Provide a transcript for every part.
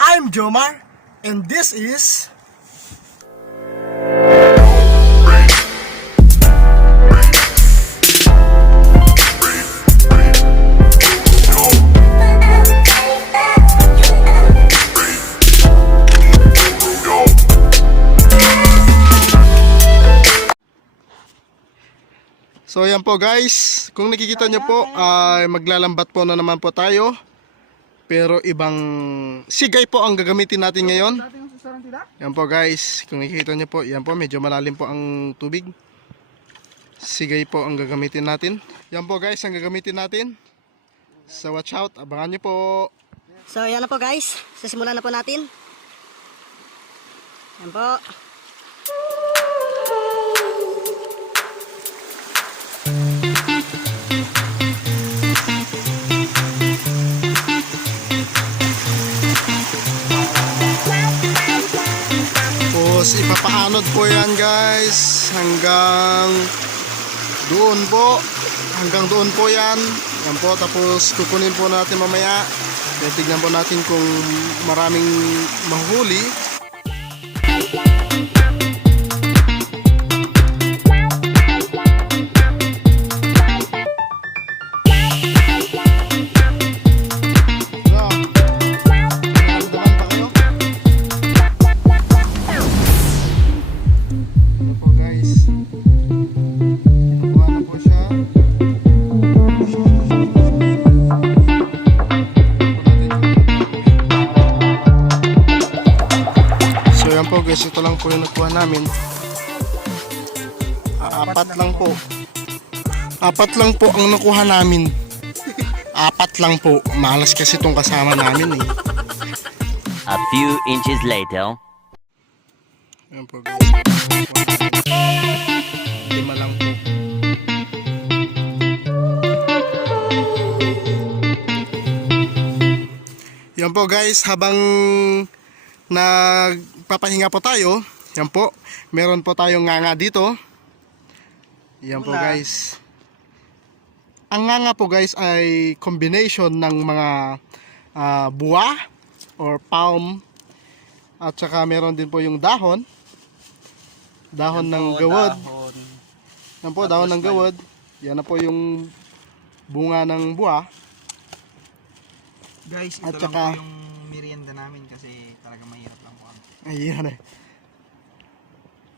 I'm Jomar, and this is... So yan po guys, kung nakikita nyo po ay maglalambat po na naman po tayo. Pero ibang sigay po ang gagamitin natin ngayon. Yan po guys, kung nakikita nyo po, yan po medyo malalim po ang tubig. Sigay po ang gagamitin natin. Yan po guys ang gagamitin natin. So watch out, abangan nyo po. So yan na po guys, sisimulan na po natin. Yan po. Tapos ipapaanod po yan guys hanggang doon po. Hanggang doon po yan. Yan po, tapos kukunin po natin mamaya. Tignan po natin kung maraming mahuli. Guys, ito lang po yung nakuha namin. Apat lang po. Apat lang po ang nakuha namin. Apat lang po. Malas kasi itong kasama namin eh. A few inches later. Ayan po guys. Lima lang po. Yan po guys, habang nagpapahinga po tayo, yan po, meron po tayong nganga dito. Yan po guys. Ang nganga po guys ay combination ng mga buwa or palm, at saka meron din po yung dahon. Dahon ng gawad. Yan po, dahon ng gawad. Yan na po yung bunga ng buwa. Guys, ito at lang saka, po yung merienda namin kasi talaga mahirap lang po kami. ayan eh.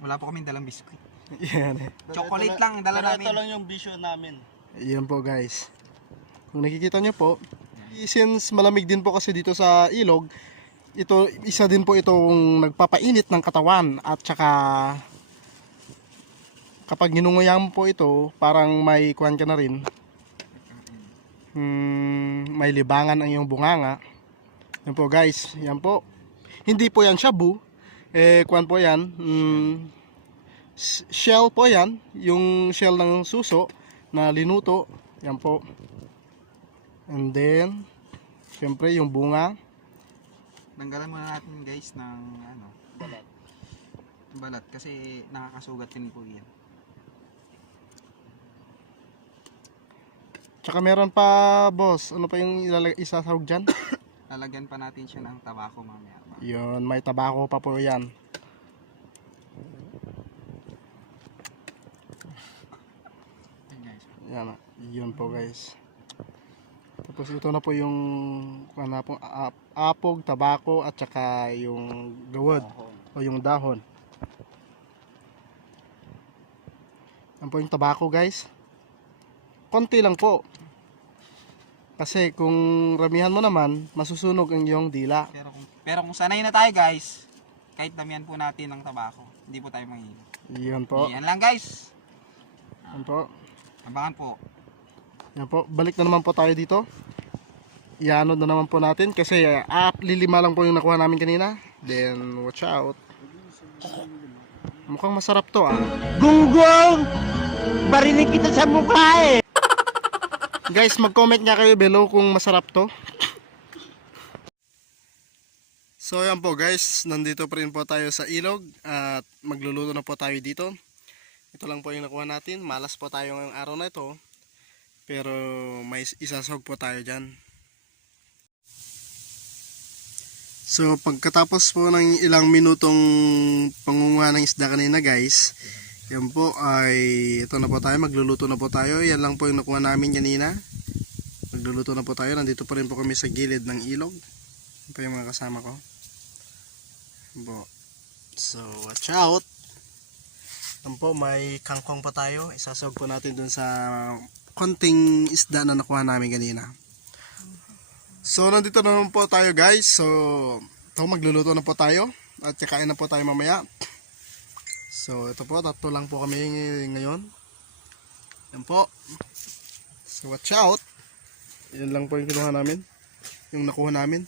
Wala po kaming dalang biskuit. Ayan eh. Chocolate lang dala namin. Ito lang yung bisyo namin. Ayan po guys. Kung nakikita nyo po, since malamig din po kasi dito sa ilog, ito isa din po itong nagpapainit ng katawan, at saka kapag ginunguyam po ito, parang may kuwan ka na rin. May libangan ang iyong bunganga. Yan po guys, yan po. Hindi po yan shabu. Kuwan po yan. Shell po yan. Yung shell ng suso na linuto. Yan po. And then, syempre yung bunga. Tanggalan muna natin guys ng ano, balat. Balat kasi nakakasugat din po yan. Tsaka meron pa boss. Ano pa yung isasahog dyan? Lalagyan pa natin siya ng tabako mamaya. Yun, may tabako pa po yan. Ayan guys. Yan, yun po guys. Tapos ito na po yung ano po, apog, tabako, at saka yung gawad o yung dahon. Yan po yung tabako guys. Konti lang po. Kasi kung ramihan mo naman, masusunog ang iyong dila. Pero kung sanay na tayo guys, kahit damihan po natin ng tabako, hindi po tayo mahihilo. Yan po. Yan lang guys. Yan po. Abangan po. Yan po. Balik na naman po tayo dito. Ianod na naman po natin kasi lilima lang po yung nakuha namin kanina. Then watch out. Mukhang masarap to ah. Gunggong! Barinig kita sa mukha eh! Guys, mag-comment nga kayo below kung masarap to. So yan po guys, nandito pa rin po tayo sa ilog at magluluto na po tayo dito. Ito lang po yung nakuha natin. Malas po tayo ngayong araw na ito. Pero may isasahog po tayo dyan. So pagkatapos po ng ilang minutong pangunguha ng isda kanina guys, yan po ay ito na po tayo, magluluto na po tayo. Yan lang po yung nakuha namin kanina. Magluluto na po tayo. Nandito pa rin po kami sa gilid ng ilog. Yan po yung mga kasama ko. Yan po. So watch out. Yan po, may kangkong pa tayo. Isasawag po natin dun sa konting isda na nakuha namin kanina. So nandito na naman po tayo guys. So ito, magluluto na po tayo at kakain na po tayo mamaya. So ito po, tatlo lang po kami ngayon. Yan po. So watch out. Yan lang po yung kinuha namin, yung nakuha namin.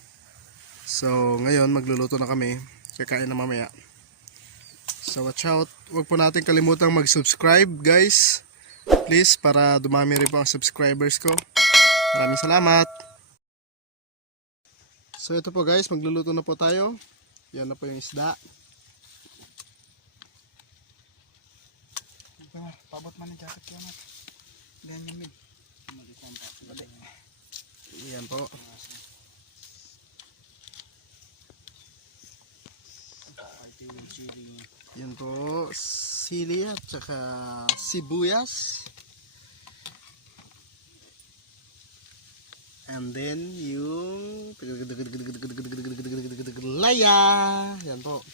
So ngayon magluluto na kami, kakain na mamaya. So watch out. Huwag po natin kalimutang mag-subscribe guys, please, para dumami rin po ang subscribers ko. Maraming salamat. So ito po guys, magluluto na po tayo. Yan na po yung isda. Pabot man ang jacket ko na. Ganyan yung mid. Yan po. Yan po, sili at saka sibuyas. And then yung laya. Yan po.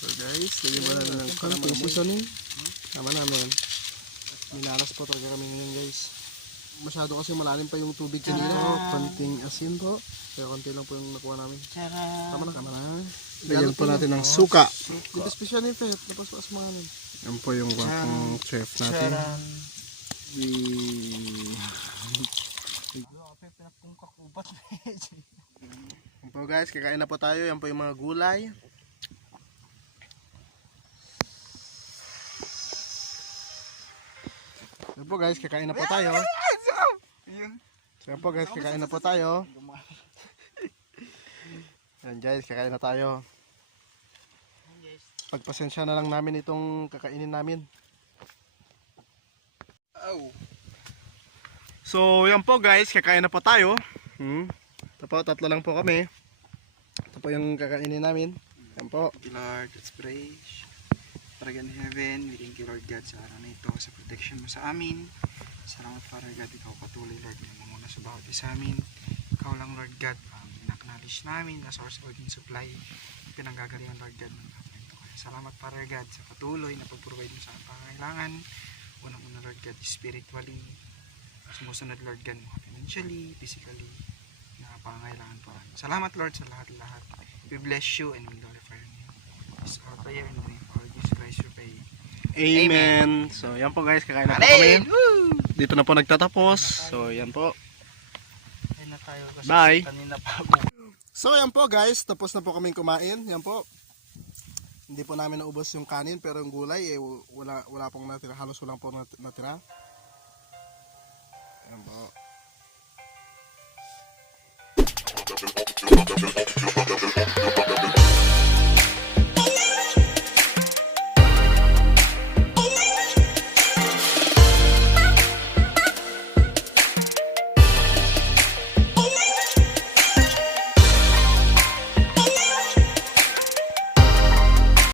So guys, lagyan mo namin ng konting seasoning. Tama naman. Minalas po talaga kami ngayon guys. Masyado kasi malalim pa yung tubig kanina. Konting asin po. Kaya konti lang po yung nakuha namin. Tama na. Lagyan po natin ng suka. Dito special ni Pet. Napaspas mga namin. Yan po yung wapong chef natin. Yan po guys, kakain na po tayo. Yan po yung mga gulay. Yan po guys, kakain na po tayo. Yan po guys, kakain na po tayo. Yan guys, kakain na tayo. Pagpasensya na lang namin itong kakainin namin. So yan po guys, kakain na po tayo. Ito po, tatlo lang po kami. Ito po yung kakainin namin. Yan po. Thank you Lord, let's pray. Father God in heaven, we thank you Lord God sa araw na ito, sa protection mo sa amin. Salamat Father God, ikaw patuloy Lord na mamuna sa bawat isa amin. Ikaw lang Lord God, in-acknowledge namin na source of in supply, pinanggagalingan Lord God ng kapatid ko. Salamat Father God sa patuloy na pag-provide mo sa ating pangangailangan. Unang-una Lord God, spiritually, sumusunod Lord God mo financially, physically, na pangangailangan po. Salamat Lord sa lahat-lahat. We bless you and we glorify your name. This is our prayer in the name of our Jesus Christ we pray. Amen. So yan po guys, kakain na po kami. Dito na po nagtatapos. So yan po. Bye. So yan po guys, tapos na po kaming kumain. Yan po. Hindi po namin naubos yung kanin, pero yung gulay wala pong natira, halos walang po natira. Yan po.